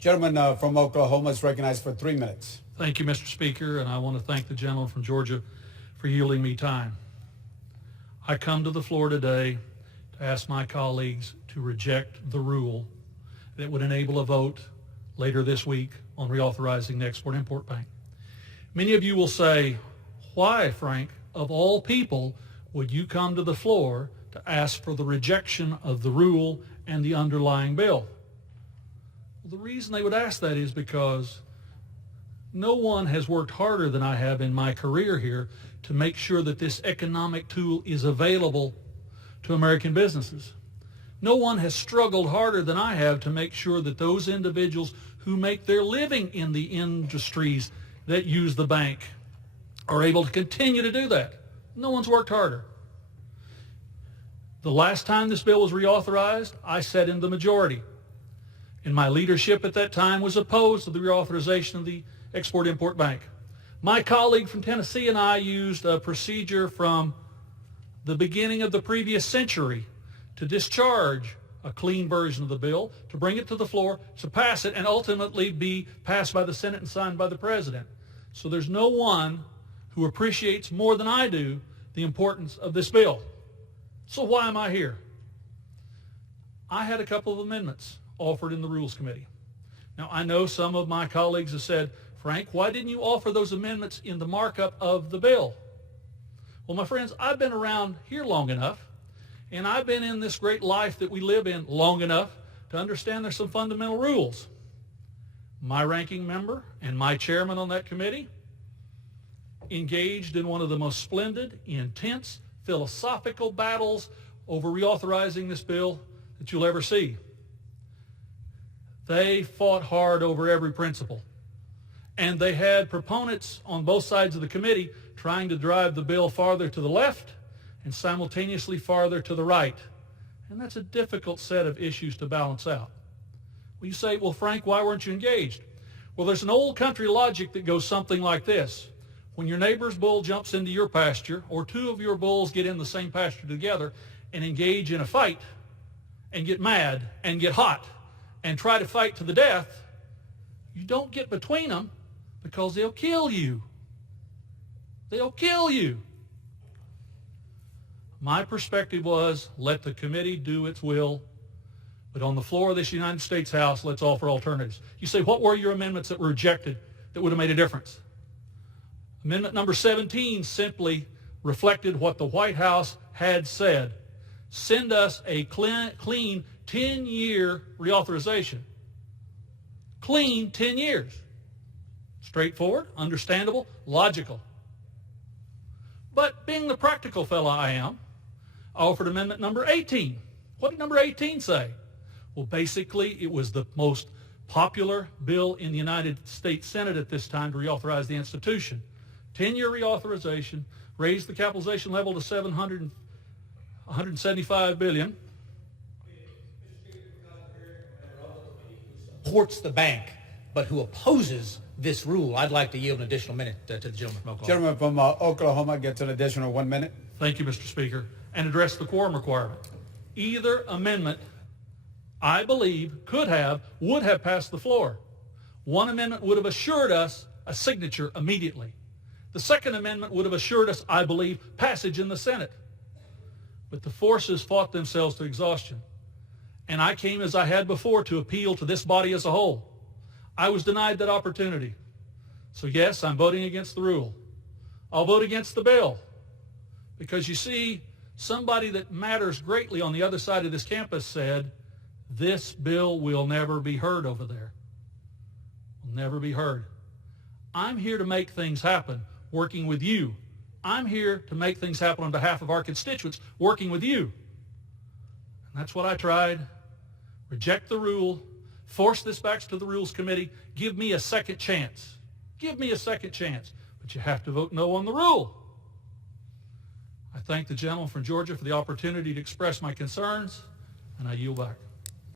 Gentleman from Oklahoma is recognized for 3 minutes. Thank you, Mr. Speaker, and I want to thank the gentleman from Georgia for yielding me time. I come to the floor today to ask my colleagues to reject the rule that would enable a vote later this week on reauthorizing the Export-Import Bank. Many of you will say, why, Frank, of all people, would you come to the floor to ask for the rejection of the rule and the underlying bill? Well, the reason they would ask that is because no one has worked harder than I have in my career here to make sure that this economic tool is available to American businesses. No one has struggled harder than I have to make sure that those individuals who make their living in the industries that use the bank are able to continue to do that. No one's worked harder. The last time this bill was reauthorized, I sat in the majority. And my leadership at that time was opposed to the reauthorization of the Export-Import Bank. My colleague from Tennessee and I used a procedure from the beginning of the previous century to discharge a clean version of the bill, to bring it to the floor, to pass it, and ultimately be passed by the Senate and signed by the President. So there's no one who appreciates more than I do the importance of this bill. So why am I here? I had a couple of amendments offered in the Rules Committee. Now, I know some of my colleagues have said, Frank, why didn't you offer those amendments in the markup of the bill? Well, my friends, I've been around here long enough, and I've been in this great life that we live in long enough to understand there's some fundamental rules. My ranking member and my chairman on that committee engaged in one of the most splendid, intense, philosophical battles over reauthorizing this bill that you'll ever see. They fought hard over every principle. And they had proponents on both sides of the committee trying to drive the bill farther to the left and simultaneously farther to the right. And that's a difficult set of issues to balance out. Well, you say, well, Frank, why weren't you engaged? Well, there's an old country logic that goes something like this. When your neighbor's bull jumps into your pasture, or two of your bulls get in the same pasture together and engage in a fight and get mad and get hot and try to fight to the death, you don't get between them because they'll kill you. They'll kill you. My perspective was, let the committee do its will, but on the floor of this United States House, let's offer alternatives. You say, what were your amendments that were rejected that would have made a difference? Amendment number 17 simply reflected what the White House had said. Send us a clean 10-year reauthorization. Clean 10 years. Straightforward, understandable, logical. But being the practical fellow I am, I offered amendment number 18. What did number 18 say? Well, basically, it was the most popular bill in the United States Senate at this time to reauthorize the institution. 10-year reauthorization, raise the capitalization level to $175 billion. Supports the bank, but who opposes this rule. I'd like to yield an additional minute to the gentleman from Oklahoma. Gentleman from Oklahoma gets an additional 1 minute. Thank you, Mr. Speaker. And address the quorum requirement. Either amendment, I believe, would have passed the floor. One amendment would have assured us a signature immediately. The second amendment would have assured us, I believe, passage in the Senate. But the forces fought themselves to exhaustion. And I came, as I had before, to appeal to this body as a whole. I was denied that opportunity. So yes, I'm voting against the rule. I'll vote against the bill. Because you see, somebody that matters greatly on the other side of this campus said, this bill will never be heard over there. Will never be heard. I'm here to make things happen, working with you. I'm here to make things happen on behalf of our constituents, working with you. And that's what I tried. Reject the rule, force this back to the Rules Committee, give me a second chance. Give me a second chance. But you have to vote no on the rule. I thank the gentleman from Georgia for the opportunity to express my concerns, and I yield back.